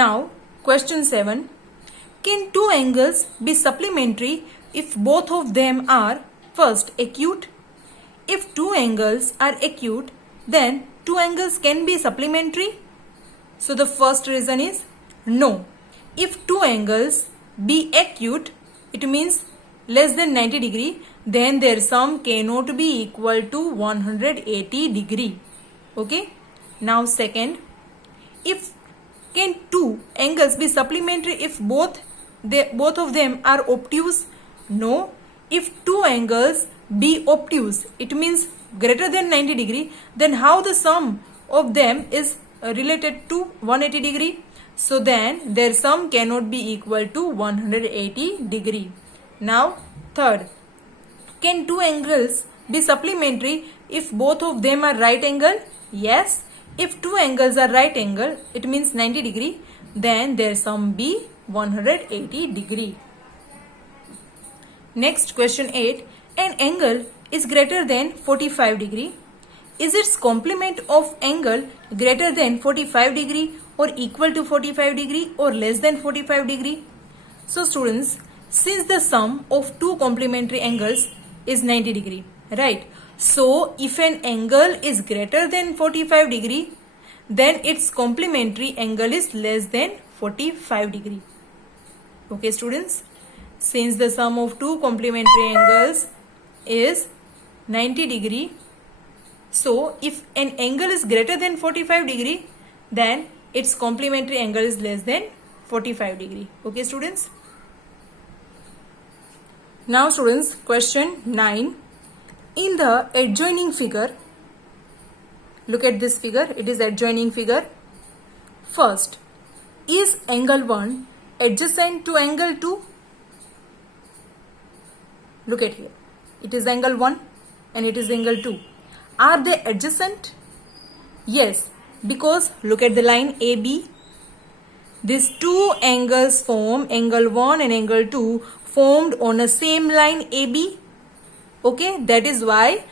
Now, question 7. Can two angles be supplementary if both of them are first acute? If two angles are acute, then two angles can be supplementary? So the first reason is no. If two angles be acute, it means less than 90 degree, then their sum cannot be equal to 180 degree. Okay. Now second, if can two angles be supplementary if both of them are obtuse? No. If two angles be obtuse, it means greater than 90 degree, then how the sum of them is related to 180 degree? So then their sum cannot be equal to 180 degree. Now third, can two angles be supplementary if both of them are right angle? Yes. If two angles are right angle, it means 90 degree, then their sum be 180 degree. Next, question 8. An angle is greater than 45 degree. Is its complement of angle greater than 45 degree or equal to 45 degree or less than 45 degree? So students, since the sum of two complementary angles is 90 degree, right? So if an angle is greater than 45 degree, then its complementary angle is less than 45 degree. Okay students, since the sum of two complementary angles is 90 degree, so if an angle is greater than 45 degree, then its complementary angle is less than 45 degree. Okay students. Now students, question 9. In the adjoining figure, look at this figure, it is adjoining figure. First, is angle 1 adjacent to angle 2? Look at here, it is angle 1 and it is angle 2. Are they adjacent? Yes, because look at the line AB. These two angles form, angle 1 and angle 2 formed on a same line AB. Okay, that is why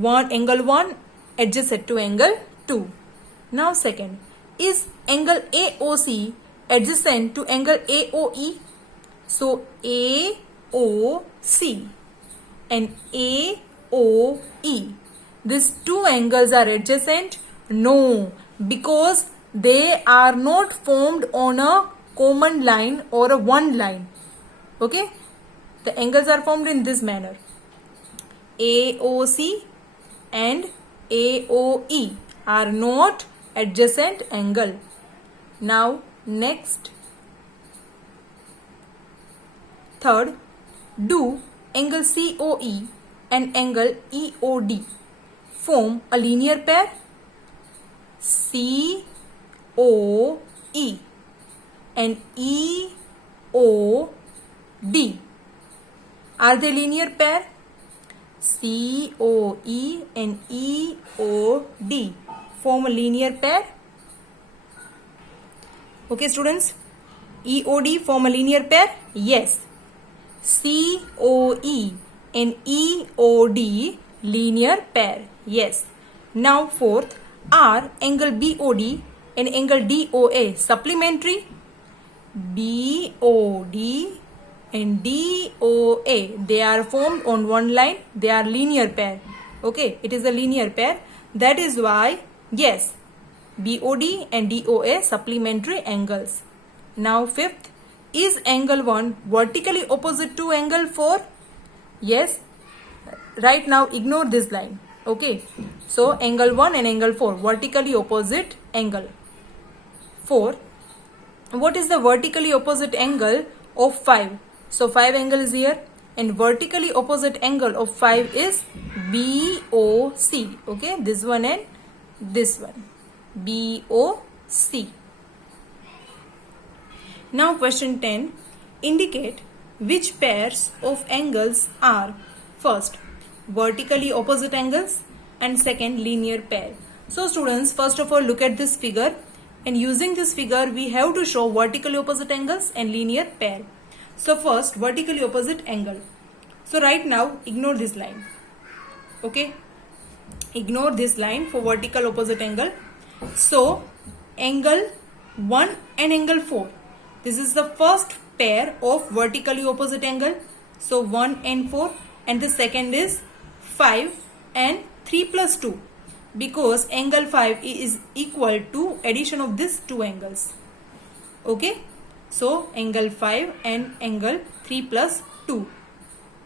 angle 1 adjacent to angle 2. Now second, is angle AOC adjacent to angle AOE? So AOC and AOE, these two angles are adjacent? No, because they are not formed on a common line or a one line. Okay, the angles are formed in this manner. AOC and AOE are not adjacent angle. Now next, third, do angle COE and angle EOD form a linear pair? COE and EOD, are they linear pair? COE and EOD form a linear pair. Okay students, EOD form a linear pair? Yes. COE and EOD linear pair. Yes. Now fourth, are angle BOD and angle DOA supplementary? BOD and DOA, they are formed on one line, they are linear pair. Okay, it is a linear pair. That is why, yes, BOD and DOA supplementary angles. Now fifth, is angle 1 vertically opposite to angle 4? Yes. Right now ignore this line. Okay, so angle 1 and angle 4 vertically opposite angle. 4, what is the vertically opposite angle of 5? So 5 angle is here and vertically opposite angle of 5 is BOC. Okay, this one and this one, BOC. Now question 10, indicate which pairs of angles are first vertically opposite angles and second linear pair. So students, first of all look at this figure, and using this figure we have to show vertically opposite angles and linear pair. So first, vertically opposite angle. So right now ignore this line. Okay, ignore this line for vertical opposite angle. So angle 1 and angle 4. This is the first pair of vertically opposite angle. So 1 and 4, and the second is 5 and 3 plus 2, because angle 5 is equal to addition of these two angles. Okay, so angle 5 and angle 3 plus 2.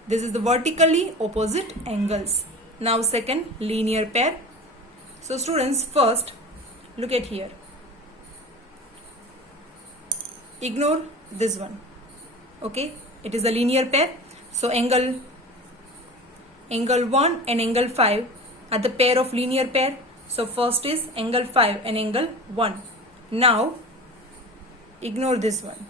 This is the vertically opposite angles. Now second, linear pair. So students, first look at here. Ignore this one. Okay, it is a linear pair. So angle 1 and angle 5 are the pair of linear pair. So first is angle 5 and angle 1. Now ignore this one.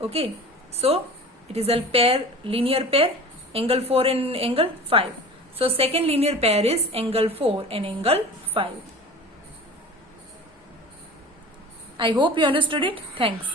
Okay, so it is a pair, linear pair, angle 4 and angle 5. So second linear pair is angle 4 and angle 5. I hope you understood it. Thanks.